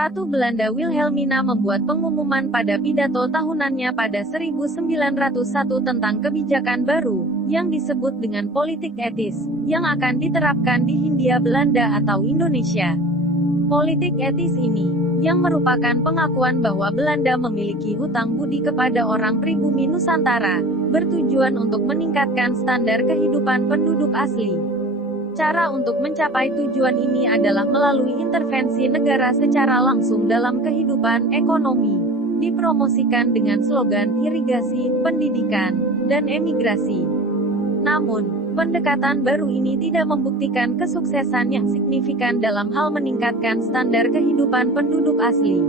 Ratu Belanda Wilhelmina membuat pengumuman pada pidato tahunannya pada 1901 tentang kebijakan baru, yang disebut dengan politik etis, yang akan diterapkan di Hindia Belanda atau Indonesia. Politik etis ini, yang merupakan pengakuan bahwa Belanda memiliki hutang budi kepada orang pribumi Nusantara, bertujuan untuk meningkatkan standar kehidupan penduduk asli. Cara untuk mencapai tujuan ini adalah melalui intervensi negara secara langsung dalam kehidupan ekonomi. Dipromosikan dengan slogan irigasi, pendidikan, dan emigrasi. Namun, pendekatan baru ini tidak membuktikan kesuksesan yang signifikan dalam hal meningkatkan standar kehidupan penduduk asli.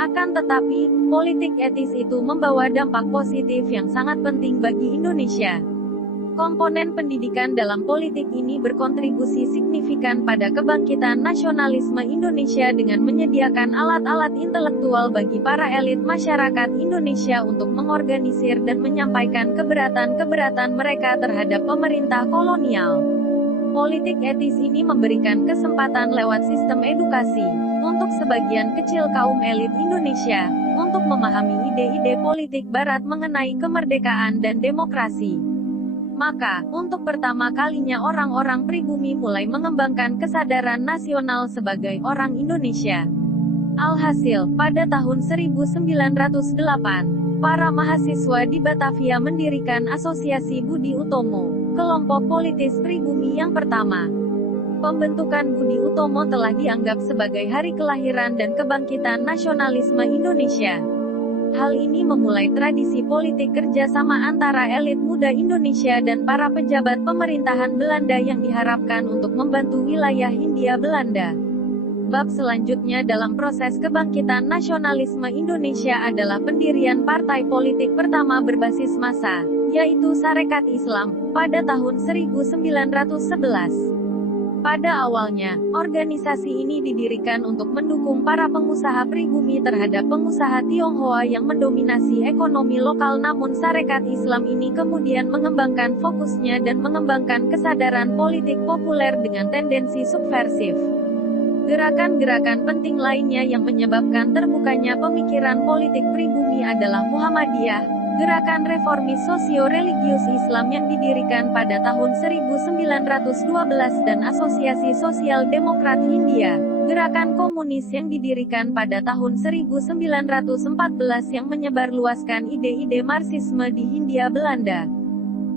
Akan tetapi, politik etis itu membawa dampak positif yang sangat penting bagi Indonesia. Komponen pendidikan dalam politik ini berkontribusi signifikan pada kebangkitan nasionalisme Indonesia dengan menyediakan alat-alat intelektual bagi para elit masyarakat Indonesia untuk mengorganisir dan menyampaikan keberatan-keberatan mereka terhadap pemerintah kolonial. Politik etis ini memberikan kesempatan lewat sistem edukasi, untuk sebagian kecil kaum elit Indonesia, untuk memahami ide-ide politik Barat mengenai kemerdekaan dan demokrasi. Maka, untuk pertama kalinya orang-orang pribumi mulai mengembangkan kesadaran nasional sebagai orang Indonesia. Alhasil, pada tahun 1908, para mahasiswa di Batavia mendirikan Asosiasi Budi Utomo, kelompok politis pribumi yang pertama. Pembentukan Budi Utomo telah dianggap sebagai hari kelahiran dan kebangkitan nasionalisme Indonesia. Hal ini memulai tradisi politik kerjasama antara elit muda Indonesia dan para pejabat pemerintahan Belanda yang diharapkan untuk membantu wilayah Hindia Belanda. Bab selanjutnya dalam proses kebangkitan nasionalisme Indonesia adalah pendirian partai politik pertama berbasis massa, yaitu Sarekat Islam, pada tahun 1911. Pada awalnya, organisasi ini didirikan untuk mendukung para pengusaha pribumi terhadap pengusaha Tionghoa yang mendominasi ekonomi lokal, namun Sarekat Islam ini kemudian mengembangkan fokusnya dan mengembangkan kesadaran politik populer dengan tendensi subversif. Gerakan-gerakan penting lainnya yang menyebabkan terbukanya pemikiran politik pribumi adalah Muhammadiyah, gerakan reformis sosio-religius Islam yang didirikan pada tahun 1912 dan Asosiasi Sosial Demokrat Hindia, gerakan komunis yang didirikan pada tahun 1914 yang menyebarluaskan ide-ide Marxisme di Hindia Belanda.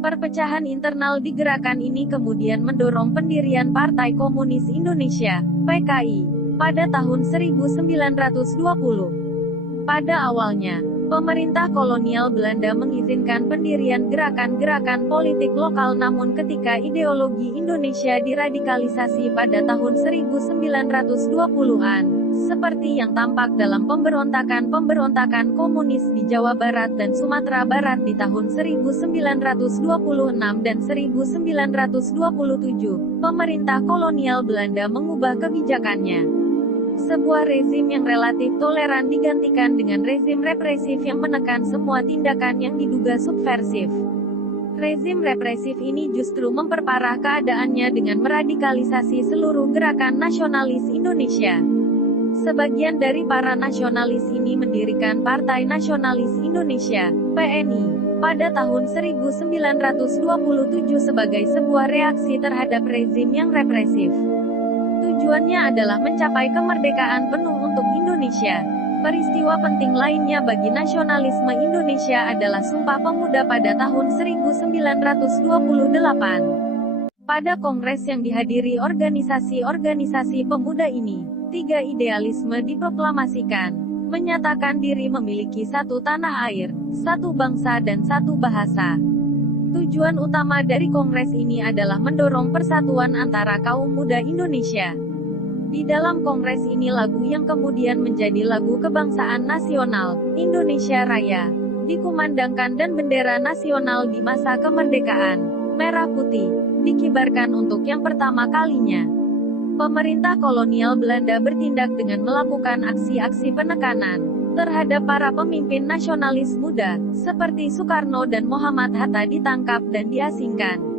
Perpecahan internal di gerakan ini kemudian mendorong pendirian Partai Komunis Indonesia, PKI, pada tahun 1920. Pada awalnya, pemerintah kolonial Belanda mengizinkan pendirian gerakan-gerakan politik lokal, namun ketika ideologi Indonesia diradikalisasi pada tahun 1920-an, seperti yang tampak dalam pemberontakan komunis di Jawa Barat dan Sumatera Barat di tahun 1926 dan 1927, pemerintah kolonial Belanda mengubah kebijakannya. Sebuah rezim yang relatif toleran digantikan dengan rezim represif yang menekan semua tindakan yang diduga subversif. Rezim represif ini justru memperparah keadaannya dengan meradikalisasi seluruh gerakan nasionalis Indonesia. Sebagian dari para nasionalis ini mendirikan Partai Nasionalis Indonesia, PNI, pada tahun 1927 sebagai sebuah reaksi terhadap rezim yang represif. Tujuannya adalah mencapai kemerdekaan penuh untuk Indonesia. Peristiwa penting lainnya bagi nasionalisme Indonesia adalah Sumpah Pemuda pada tahun 1928. Pada kongres yang dihadiri organisasi-organisasi pemuda ini, 3 idealisme diproklamasikan, menyatakan diri memiliki satu tanah air, satu bangsa dan satu bahasa. Tujuan utama dari kongres ini adalah mendorong persatuan antara kaum muda Indonesia. Di dalam kongres ini lagu yang kemudian menjadi lagu kebangsaan nasional, Indonesia Raya, dikumandangkan dan bendera nasional di masa kemerdekaan, merah putih, dikibarkan untuk yang pertama kalinya. Pemerintah kolonial Belanda bertindak dengan melakukan aksi-aksi penekanan terhadap para pemimpin nasionalis muda, seperti Soekarno dan Muhammad Hatta ditangkap dan diasingkan.